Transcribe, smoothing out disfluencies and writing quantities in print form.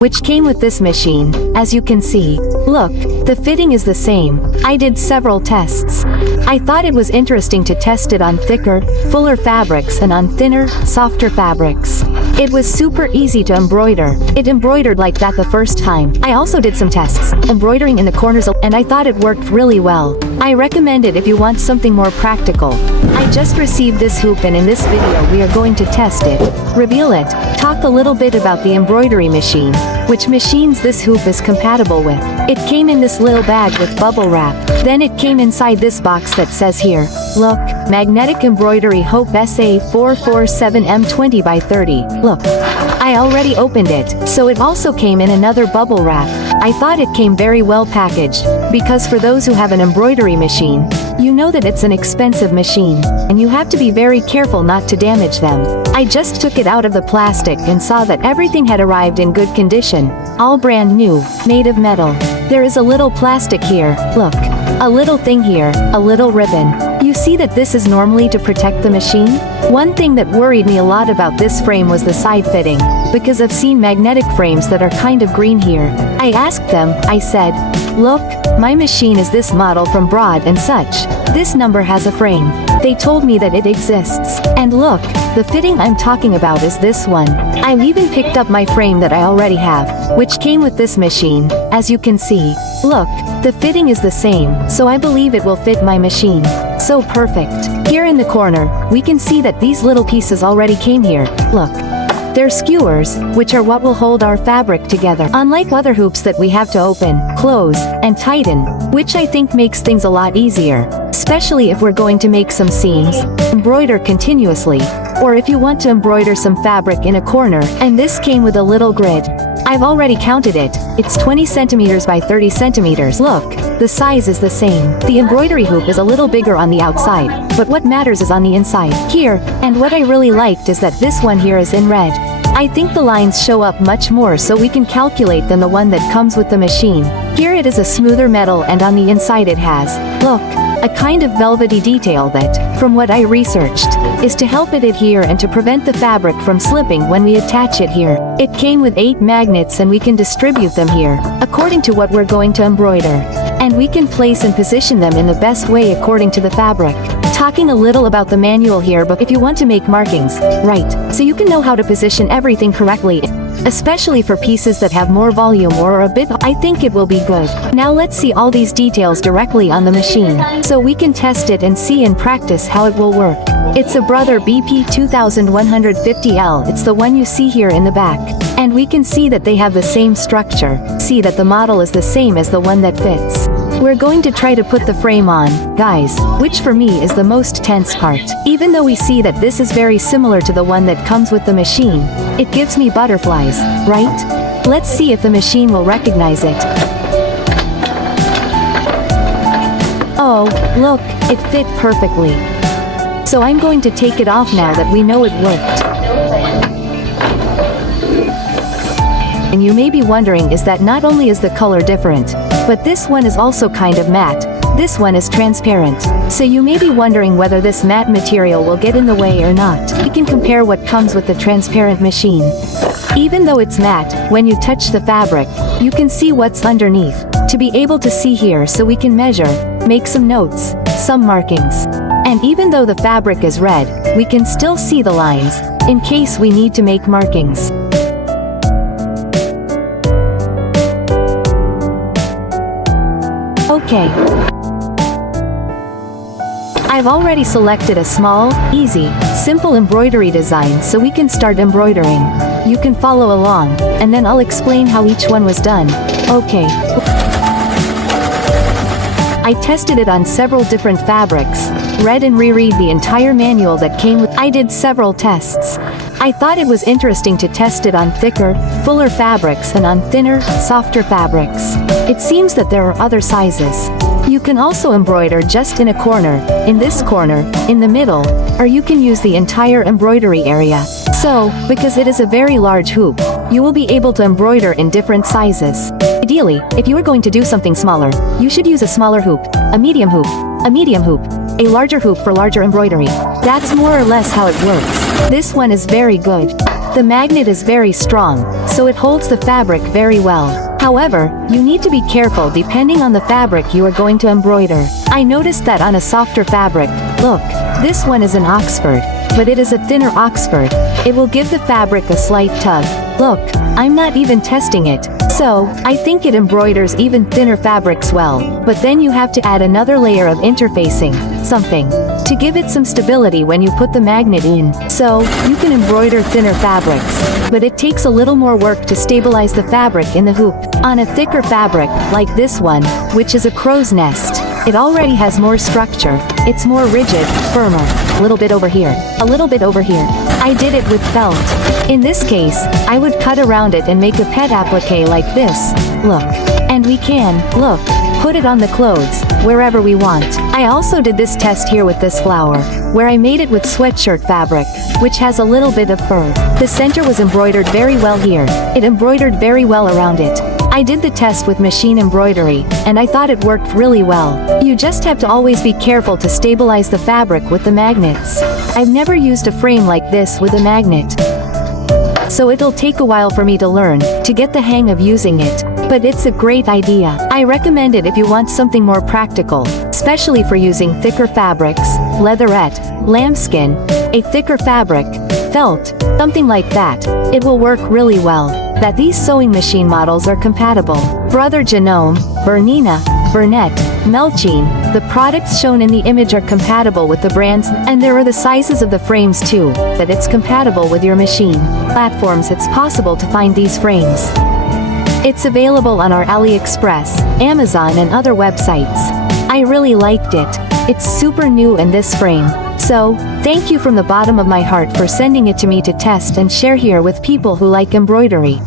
which came with this machine, as you can see. Look, the fitting is the same. I did several tests. I thought it was interesting to test it on thicker, fuller fabrics and on thinner, softer fabrics. It was super easy to embroider. It embroidered like that the first time. I also did some tests, embroidering in the corners, and I thought it worked really well. I recommend it if you want something more practical. I just received this hoop, and in this video we are going to test it, reveal it, talk a little bit about the embroidery machine, which machines this hoop is compatible with. It came in this little bag with bubble wrap. Then it came inside this box that says here, look, magnetic embroidery hoop SA 447M 20x30. Look, I already opened it, so it also came in another bubble wrap. I thought it came very well packaged, because for those who have an embroidery machine, you know that it's an expensive machine, and you have to be very careful not to damage them. I just took it out of the plastic and saw that everything had arrived in good condition, all brand new, made of metal. There is a little plastic here, look, a little thing here, a little ribbon. You see that this is normally to protect the machine? One thing that worried me a lot about this frame was the side fitting, because I've seen magnetic frames that are kind of green here. I asked them, I said, look, my machine is this model from Broad and such. This number has a frame. They told me that it exists. And look, the fitting I'm talking about is this one. I even picked up my frame that I already have, which came with this machine, as you can see. Look, the fitting is the same, so I believe it will fit my machine. So perfect. Here in the corner, we can see that these little pieces already came here, look. They're skewers, which are what will hold our fabric together. Unlike other hoops that we have to open, close, and tighten, which I think makes things a lot easier, especially if we're going to make some seams, embroider continuously, or if you want to embroider some fabric in a corner, and this came with a little grid. I've already counted it, it's 20 centimeters by 30 centimeters. Look, the size is the same. The embroidery hoop is a little bigger on the outside, but what matters is on the inside. Here, and what I really liked is that this one here is in red. I think the lines show up much more so we can calculate than the one that comes with the machine. Here it is a smoother metal, and on the inside it has, look, a kind of velvety detail that, from what I researched, is to help it adhere and to prevent the fabric from slipping when we attach it here. It came with 8 magnets, and we can distribute them here, according to what we're going to embroider. And we can place and position them in the best way according to the fabric. Talking a little about the manual here, but if you want to make markings, right, so you can know how to position everything correctly, especially for pieces that have more volume or a bit, I think it will be good. Now let's see all these details directly on the machine, so we can test it and see in practice how it will work. It's a Brother BP 2150L, it's the one you see here in the back. And we can see that they have the same structure, see that the model is the same as the one that fits. We're going to try to put the frame on, guys, which for me is the most tense part. Even though we see that this is very similar to the one that comes with the machine, it gives me butterflies, right? Let's see if the machine will recognize it. Oh, look, it fit perfectly. So I'm going to take it off now that we know it worked. And you may be wondering, is that not only is the color different, but this one is also kind of matte. This one is transparent. So you may be wondering whether this matte material will get in the way or not. We can compare what comes with the transparent machine. Even though it's matte, when you touch the fabric, you can see what's underneath. To be able to see here, so we can measure, make some notes, some markings. And even though the fabric is red, we can still see the lines, in case we need to make markings. Okay. I've already selected a small, easy, simple embroidery design, so we can start embroidering. You can follow along, and then I'll explain how each one was done. Okay. I tested it on several different fabrics, read and reread the entire manual that came with. I did several tests. I thought it was interesting to test it on thicker, fuller fabrics and on thinner, softer fabrics. It seems that there are other sizes. You can also embroider just in a corner, in this corner, in the middle, or you can use the entire embroidery area. So, because it is a very large hoop, you will be able to embroider in different sizes. Ideally, if you are going to do something smaller, you should use a smaller hoop, a medium hoop, a larger hoop for larger embroidery. That's more or less how it works. This one is very good. The magnet is very strong, so it holds the fabric very well. However, you need to be careful depending on the fabric you are going to embroider. I noticed that on a softer fabric, look, this one is an Oxford, but it is a thinner Oxford. It will give the fabric a slight tug. Look, I'm not even testing it. So, I think it embroiders even thinner fabrics well, but then you have to add another layer of interfacing, something, to give it some stability when you put the magnet in. So, you can embroider thinner fabrics, but it takes a little more work to stabilize the fabric in the hoop. On a thicker fabric, like this one, which is a crow's nest, it already has more structure. It's more rigid, firmer. A little bit over here. A little bit over here. I did it with felt. In this case, I would cut around it and make a pet applique like this. Look. And we can, look, put it on the clothes, wherever we want. I also did this test here with this flower, where I made it with sweatshirt fabric, which has a little bit of fur. The center was embroidered very well here. It embroidered very well around it. I did the test with machine embroidery, and I thought it worked really well. You just have to always be careful to stabilize the fabric with the magnets. I've never used a frame like this with a magnet, so it'll take a while for me to learn, to get the hang of using it. But it's a great idea. I recommend it if you want something more practical, especially for using thicker fabrics, leatherette, lambskin, a thicker fabric, felt, something like that. It will work really well. That these sewing machine models are compatible. Brother Genome, Bernina, Burnett, Melchine, the products shown in the image are compatible with the brands, and there are the sizes of the frames too, that it's compatible with your machine. Platforms it's possible to find these frames. It's available on our AliExpress, Amazon and other websites. I really liked it. It's super new in this frame. So, thank you from the bottom of my heart for sending it to me to test and share here with people who like embroidery.